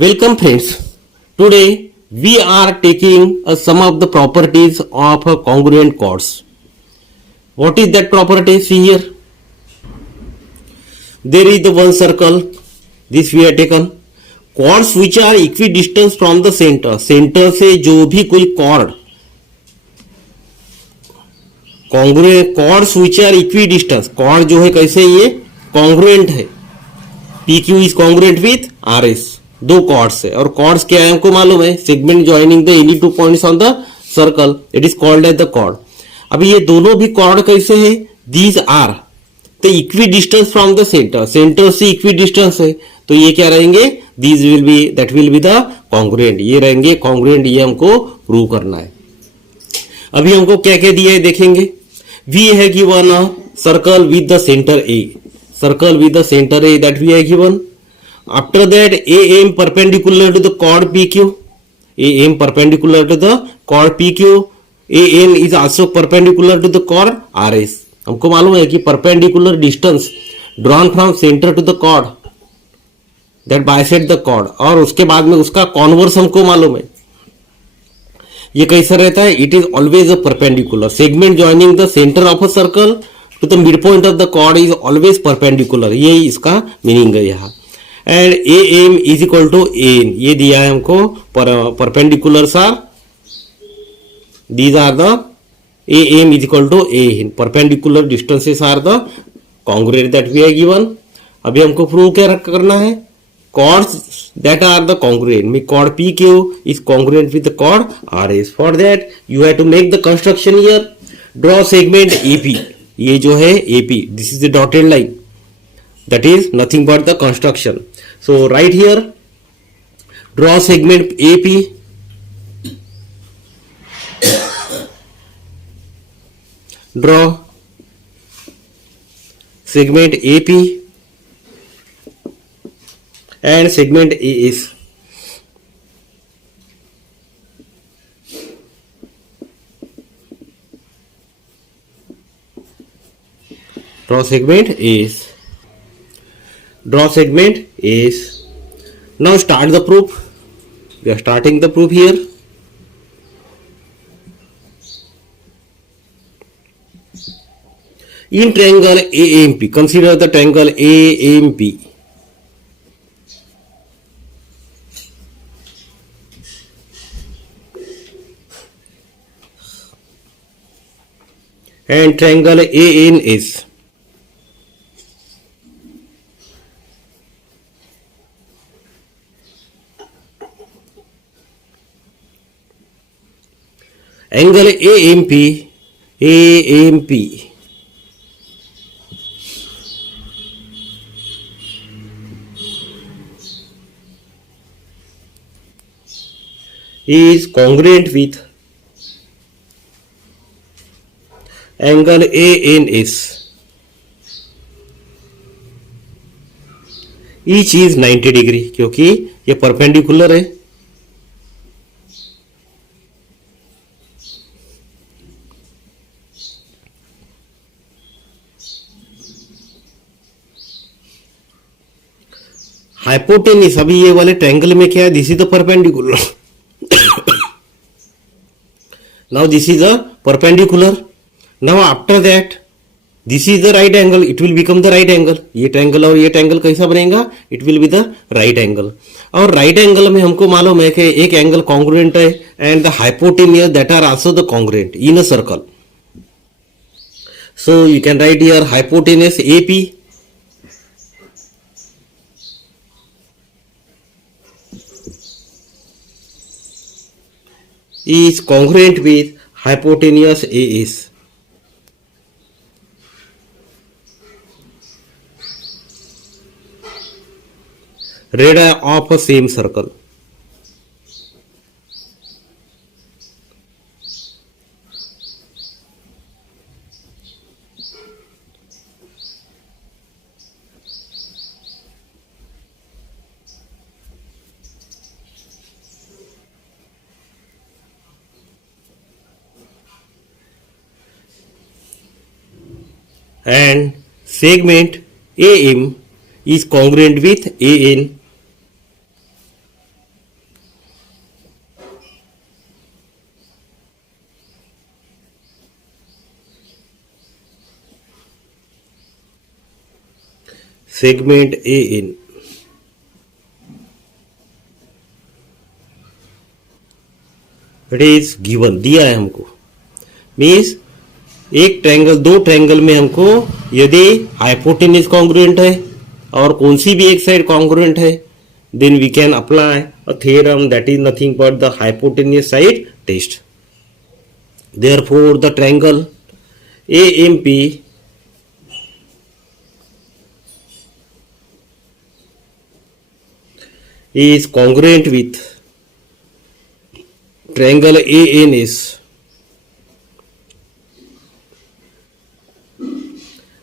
Welcome friends. Today we are taking some of the properties of congruent chords. What is that property? See here. There is the one circle. This we have taken. Chords which are equidistant from the center. Center से जो भी कोई chord congruent chords which are equidistant. chord जो है कैसे ये congruent है. PQ is congruent with RS. दो कॉर्ड्स है और कॉर्ड्स क्या है हमको मालूम है. Segment joining the any two points on the circle it is called as the chord. अभी ये दोनों भी कॉर्ड कैसे है. These are the equidistance from the centre. Centre से इक्वी डिस्टेंस है तो ये क्या रहेंगे. These will be that will be the congruent. ये रहेंगे कॉन्ग्रुएंट. ये हमको प्रूव करना है. अभी हमको क्या क्या दिया है देखेंगे. We have given a circle with the centre A. Circle with the centre A that we have given. After that, AM perpendicular to the chord PQ. AM perpendicular to the chord PQ. AN is also perpendicular to the chord RS. हमको मालूम है कि perpendicular distance drawn from center to the chord that bisect the chord. और उसके बाद में उसका converse हमको मालूम है. ये कैसा रहता है. It is always a perpendicular. Segment joining the center of a circle to the midpoint of the chord is always perpendicular. ये इसका meaning है यहाँ. And A M is equal to N. ये दिया है हमको perpendiculars are these are the A M is equal to A N. Perpendicular distances are the congruent that we are given. अभी हमको प्रूव क्या करना है. chords that are the congruent. में chord PQ is congruent with the chord RS. For that you have to make the construction here. Draw segment AP. ये जो है AP. This is the dotted line. That is nothing but the construction. So right here, draw segment AP. Draw segment AP and segment AS. Draw segment AS. Draw segment AS. Now start the proof. We are starting the proof here. In triangle AMP, consider the triangle AMP. And triangle ANS. Angle AMP is congruent with angle ANS. Each is 90 degree क्योंकि ये perpendicular है. Hypotenuse. अभी ये वाले triangle में क्या है. This is the perpendicular. Now this is the perpendicular. Now after that this is the right angle. It will become the right angle. ये ट्रायंगल और ये ट्रायंगल कैसा बनेगा. It will be the right angle. और right angle में हमको मालूम है कि एक एंगल कॉन्ग्रुएंट है and the hypotenuse that are also the congruent in a circle. So you can write here hypotenuse AP is congruent with hypotenuse AS. Radii of a same circle. and segment AM is congruent with AN. Segment AN. It is given, दिया है हमको. Means एक triangle, दो triangle में हमको यदि hypotenuse congruent है और कौन सी भी एक साइड कॉन्ग्रुएंट है, then we can apply a theorem that is nothing but the hypotenuse side test. Therefore the triangle AMP is congruent with triangle ANS.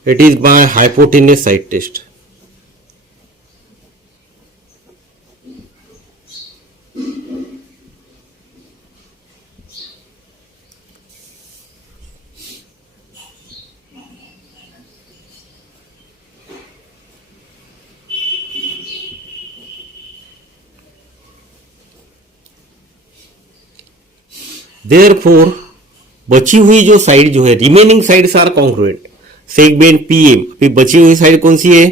It is by hypotenuse side test. Therefore बची हुई जो side जो है, remaining sides are congruent. Segment PM, अभी बची हुई side कौन सी है?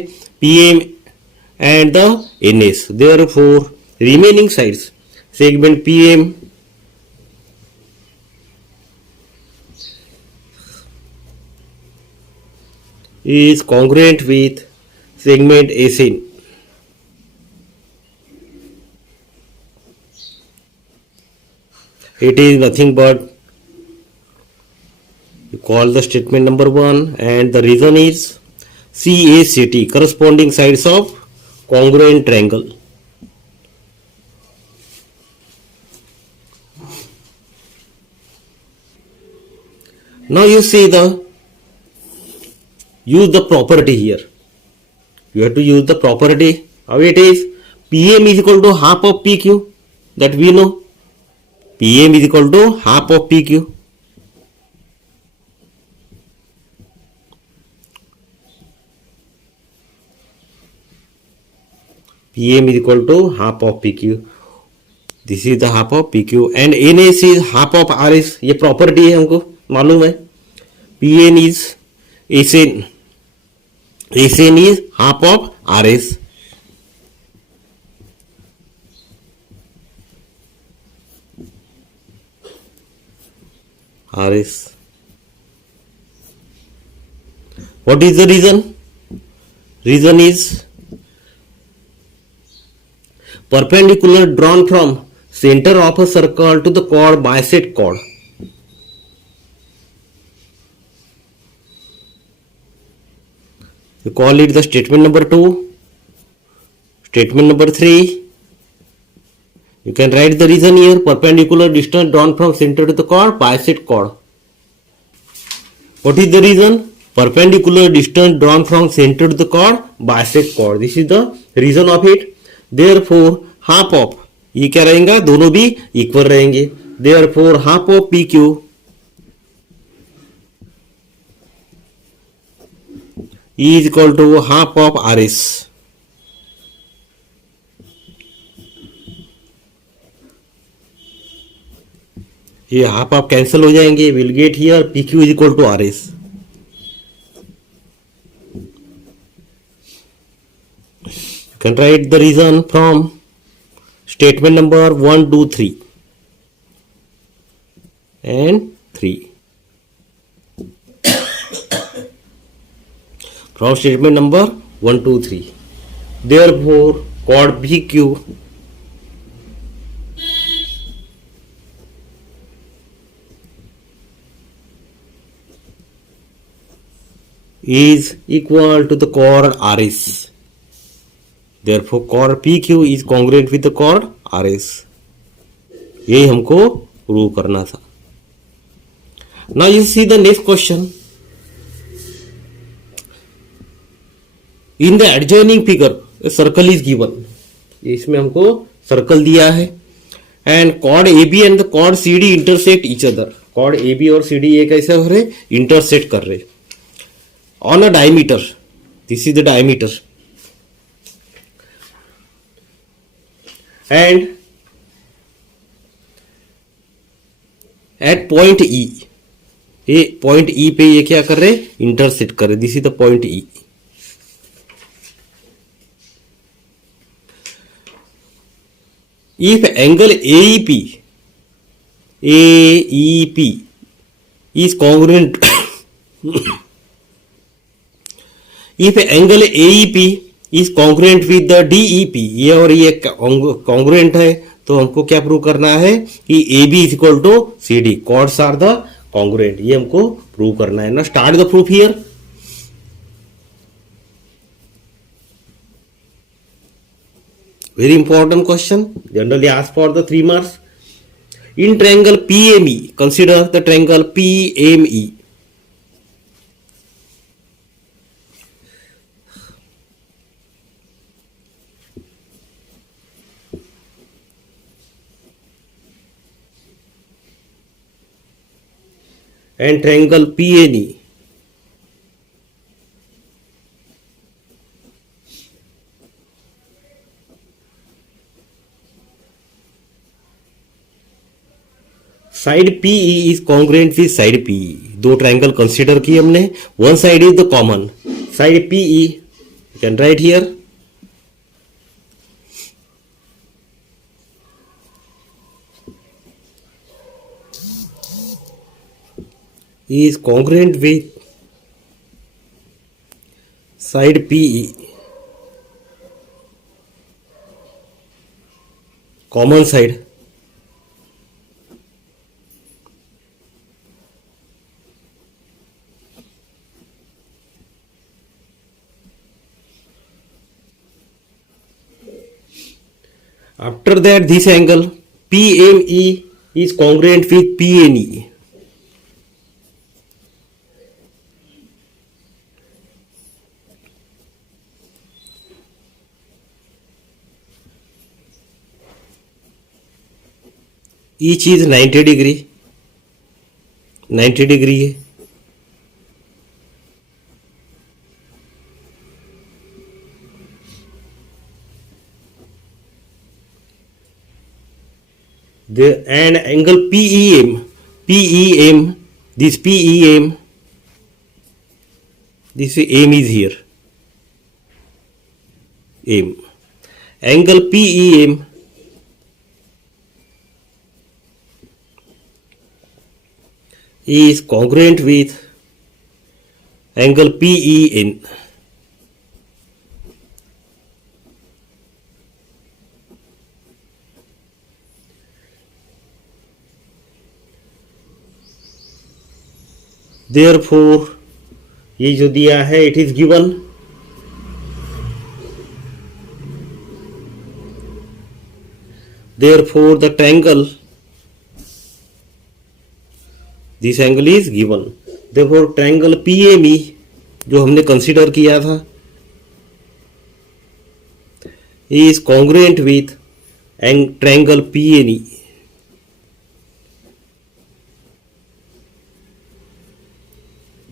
PM and the NS. Therefore remaining sides segment PM is congruent with segment SN. It is nothing but, you call the statement number 1, and the reason is CACT, corresponding sides of congruent triangle. Now you see use the property here. You have to use the property. How it is? PM is equal to half of PQ, that we know. PM is equal to half of PQ. PM is equal to half of PQ. This is the half of PQ and NS is half of RS. ये property है, हमको मालूम है. PN is SN. SN is half of RS. RS. What is the reason? Reason is perpendicular drawn from center of a circle to the chord bisect chord. You call it the statement number 2. Statement number 3. You can write the reason here. Perpendicular distance drawn from center to the chord bisect chord. What is the reason? Perpendicular distance drawn from center to the chord bisect chord. This is the reason of it. Therefore half of, ये क्या रहेगा? दोनों भी equal रहेंगे. Therefore half of PQ is equal to half of RS. ये half आप cancel हो जाएंगे. Will get here PQ is equal to RS. You can write the reason from statement number 1, 2, 3 and 3. From statement number 1, 2, 3. Therefore chord PQ is equal to the chord RS. Therefore chord PQ is congruent with the chord RS. यही हमको prove करना था. Now you see the next question. In the adjoining figure, a circle is given. इसमें हमको circle दिया है and chord AB and the chord CD intersect each other. chord AB और CD ये कैसे हो रहे? इंटरसेक्ट कर रहे. on a diameter. This is the diameter. And at point E, ये पॉइंट ई पे ये क्या कर रहे हैं, इंटरसेक्ट कर रहे, this is the point E. If angle AEP is congruent if angle AEP is congruent with the DEP, ये और ये congruent है, तो हमको क्या प्रूव करना है कि AB is equal to CD, chords are the congruent, ये हमको प्रूव करना है ना. Start the proof here. Very important question, generally asked for the 3 marks. In triangle PME, consider the triangle PME. And triangle PNE. Side PE is congruent with side PE. दो triangle consider किए हमने. One side is the common side PE. You can write here. is congruent with side PE, common side. After that, this angle PME is congruent with PNE. Each is 90 degree. 90 degree है. And angle PEM, this PEM, this M is here. M. Angle PEM is congruent with angle PEN. Therefore, ये जो दिया है it is given. Therefore, the triangle, this angle is given. Therefore, triangle PME जो हमने consider किया था is congruent with triangle PNE.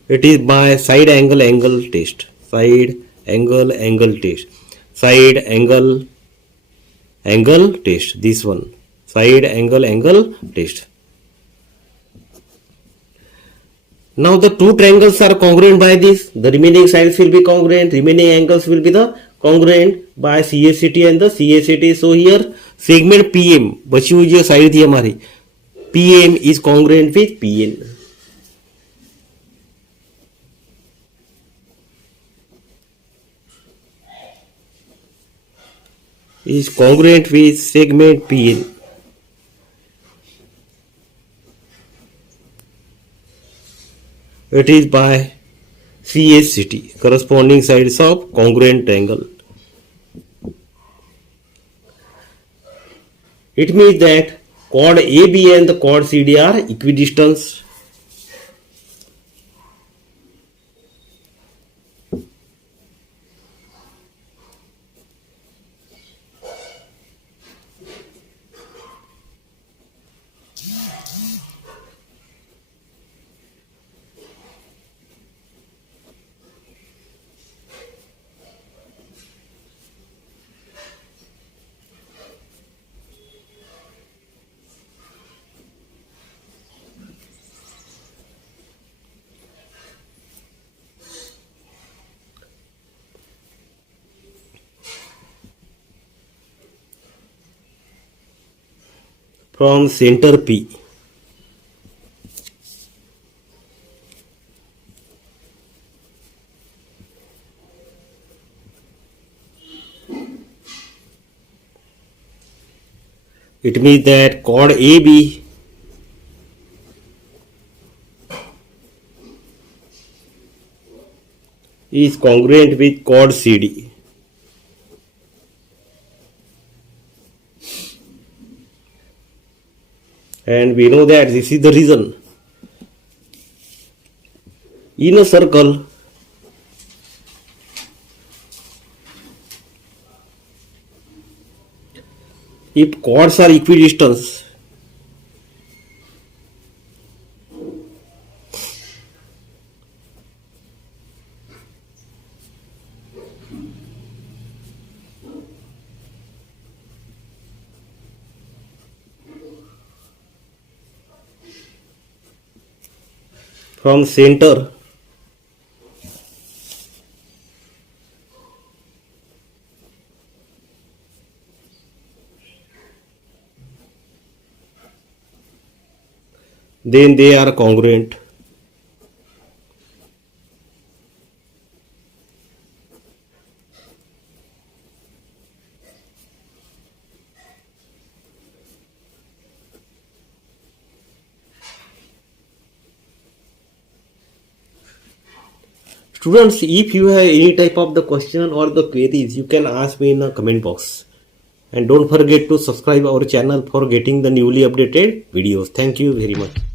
It is by side angle test. Side angle test. Side angle test. This one. Side angle test. Now the two triangles are congruent by this. The remaining sides will be congruent. Remaining angles will be the congruent by CSCT and the CSCT. So here segment PM, बची हुई जो side थी हमारी, PM is congruent with PN. Is congruent with segment PN. It is by CSCT, corresponding sides of congruent triangle. It means that chord AB and the chord CD are equidistant. from center P. It means that chord AB is congruent with chord CD. And we know that this is the reason. In a circle, if chords are equidistant, from center then they are congruent. Students, if you have any type of the question or the queries, you can ask me in the comment box. And don't forget to subscribe our channel for getting the newly updated videos. Thank you very much.